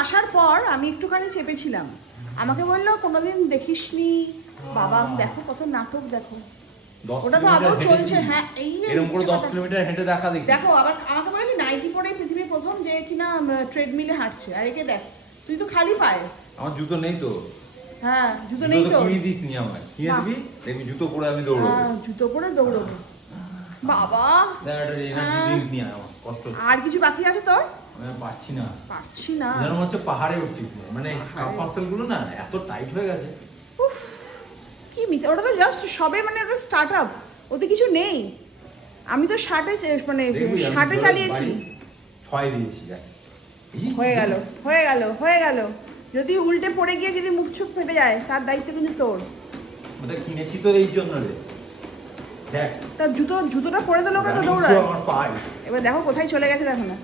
আসার পর আমি একটুখানি চেপেছিলাম, আমাকে বললো কোনোদিন দেখিসনি বাবা, দেখো কত নাটক দেখো। 10 ওটা তো কিলোমিটার আদৌ হেঁটে চলছে, কি? হ্যাঁ এই যে এরকম করে 10 কিলোমিটার হেঁটে দেখা দেখি। দেখো আবার আমাকে বলে কি নাইটি পরে পৃথিবীর প্রথম যে কিনা ট্রেডমিলে হাঁটছে, আর একে দেখ তুই তো খালি পায়ে। আমার জুতো নেই তো। হ্যাঁ জুতো নেই তো, কিনে দিস নি আমায়, কিনে দিবি দেখবি জুতো পরে আমি দৌড়বো। হ্যাঁ জুতো পরে দৌড়বো বাবা। দেখ একটা এনার্জি হ্যাঁ। ড্রিঙ্ক নিয়ে আয়, আমার কষ্ট হচ্ছে। আর কিছু বাকি আছে তোর? আমি পারছি না, পারছি না। যেন মনে হচ্ছে পাহাড়ে উঠছি, মানে কাপ মাসেল গুলো না এত টাইট হয়ে গেছে। উফ, কি মিথ্যা, ওটা তো জাস্ট সবে মানে ওটা স্টার্ট আপ, ওতে কিছু নেই। আমি তো ষাটে মানে দেখবি আমি ষাটে ধরে চালিয়েছি। বাড়ি 6 দিয়েছি দেখ। হয়ে গেল হয়ে গেল হয়ে গেল, যদি উল্টে পড়ে গিয়ে যদি মুখ চোখ ফেটে যায় তার দায়িত্ব কিন্তু তোর। ওটা কিনেছি তো এই জন্য রে, দেখ তার জুতোটা পরে দিল কত running দৌড়ায়। shoe আমার পায়ে। এবার দেখো কোথায় চলে গেছে, দেখো না।